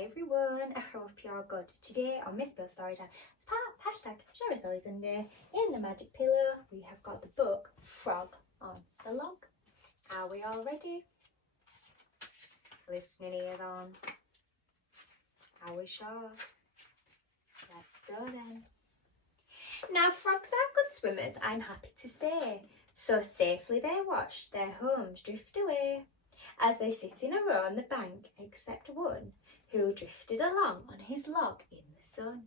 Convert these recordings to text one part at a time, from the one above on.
Hi everyone, I hope you're good. Today on Miss Bill Storytime, as part of hashtag Share a Story Sunday, in the magic pillow we have got the book Frog on the Log. Are we all ready? Listening ears on. Are we sure? Let's go then. Now frogs are good swimmers, I'm happy to say, so safely they watched their homes drift away, as they sit in a row on the bank, except one who drifted along on his log in the sun.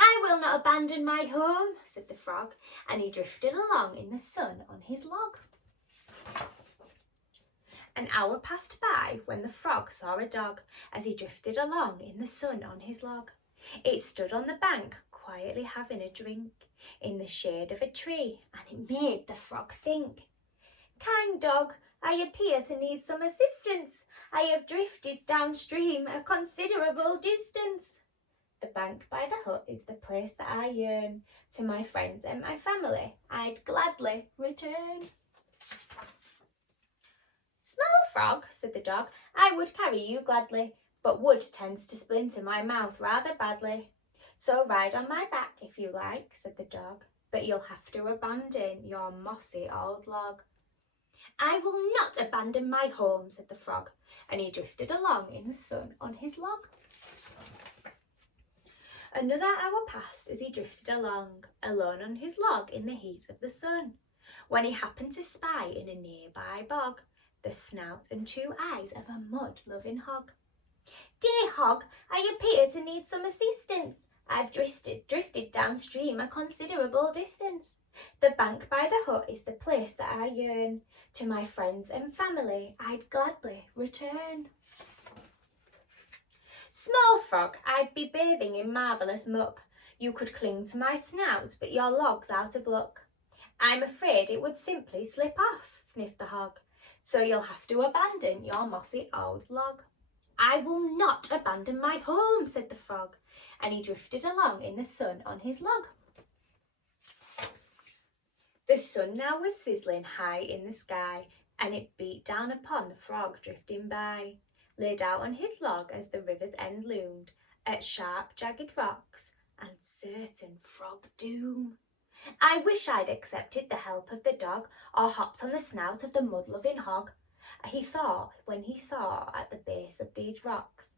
I will not abandon my home, said the frog, and he drifted along in the sun on his log. An hour passed by when the frog saw a dog as he drifted along in the sun on his log. It stood on the bank, quietly having a drink, in the shade of a tree, and it made the frog think. Kind dog, I appear to need some assistance. I have drifted downstream a considerable distance. The bank by the hut is the place that I yearn. To my friends and my family, I'd gladly return. Small frog, said the dog, I would carry you gladly, but wood tends to splinter my mouth rather badly. So ride on my back if you like, said the dog, but you'll have to abandon your mossy old log. I will not abandon my home, said the frog, and he drifted along in the sun on his log. Another hour passed as he drifted along, alone on his log in the heat of the sun, when he happened to spy in a nearby bog the snout and two eyes of a mud-loving hog. Dear hog, I appear to need some assistance. I've drifted downstream a considerable distance. The bank by the hut is the place that I yearn. To my friends and family, I'd gladly return. Small frog, I'd be bathing in marvellous muck. You could cling to my snout, but your log's out of luck. I'm afraid it would simply slip off, sniffed the hog. So you'll have to abandon your mossy old log. I will not abandon my home, said the frog, and he drifted along in the sun on his log. The sun now was sizzling high in the sky, and it beat down upon the frog drifting by, laid out on his log as the river's end loomed, at sharp jagged rocks and certain frog doom. I wish I'd accepted the help of the dog, or hopped on the snout of the mud-loving hog, he thought when he saw at the base of these rocks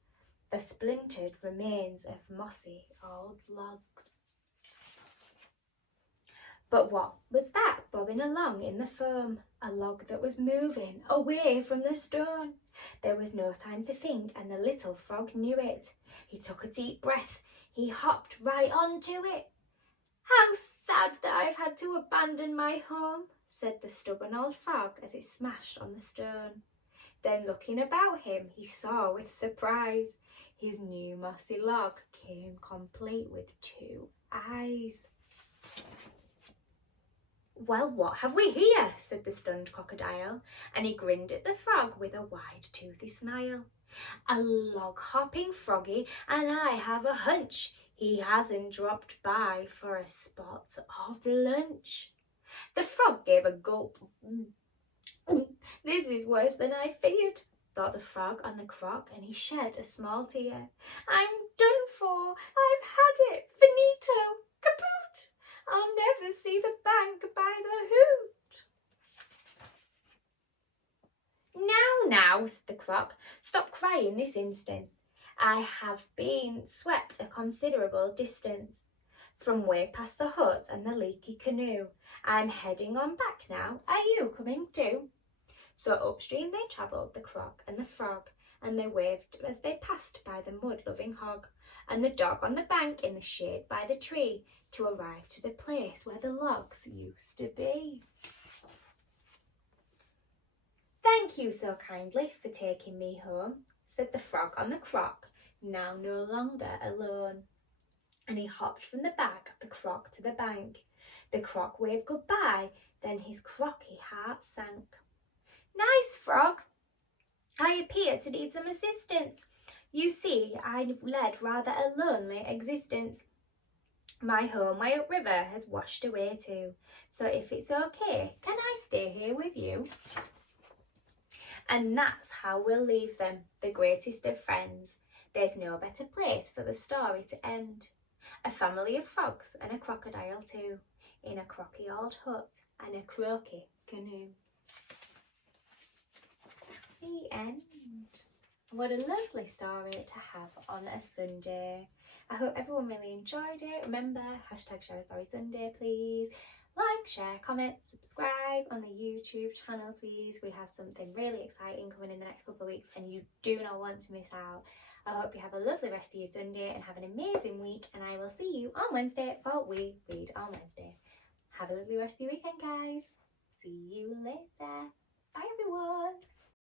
the splintered remains of mossy old logs. But what was that bobbing along in the foam? A log that was moving away from the stone. There was no time to think, and the little frog knew it. He took a deep breath. He hopped right onto it. How sad that I've had to abandon my home, said the stubborn old frog as it smashed on the stone. Then looking about him, he saw with surprise his new mossy log came complete with two eyes. Well, what have we here? Said the stunned crocodile, and he grinned at the frog with a wide toothy smile. A log-hopping froggy, and I have a hunch he hasn't dropped by for a spot of lunch. The frog gave a gulp. This is worse than I feared, thought the frog on the croc, and he shed a small tear. I'm done for. I've had it. Finito. Kaput. I'll never see the bank by the hoot. Now, said the croc, stop crying this instant. I have been swept a considerable distance from way past the hut and the leaky canoe. I'm heading on back now. Are you coming too? So upstream they travelled, the croc and the frog, and they waved as they passed by the mud-loving hog and the dog on the bank in the shade by the tree, to arrive to the place where the logs used to be. Thank you so kindly for taking me home, said the frog on the croc, now no longer alone. And he hopped from the back of the croc to the bank. The croc waved goodbye, then his crocky heart sank. Nice frog, I appear to need some assistance. You see, I've led rather a lonely existence. My home way upriver has washed away too, so if it's okay, can I stay here with you? And that's how we'll leave them, the greatest of friends. There's no better place for the story to end. A family of frogs and a crocodile too, in a crocky old hut and a croaky canoe. The end. What a lovely story to have on a Sunday. I hope everyone really enjoyed it. Remember, #ShareAStorySunday, please. Like, share, comment, subscribe on the YouTube channel, please. We have something really exciting coming in the next couple of weeks and you do not want to miss out. I hope you have a lovely rest of your Sunday and have an amazing week, and I will see you on Wednesday for We Read on Wednesday. Have a lovely rest of your weekend, guys. See you later. Bye, everyone.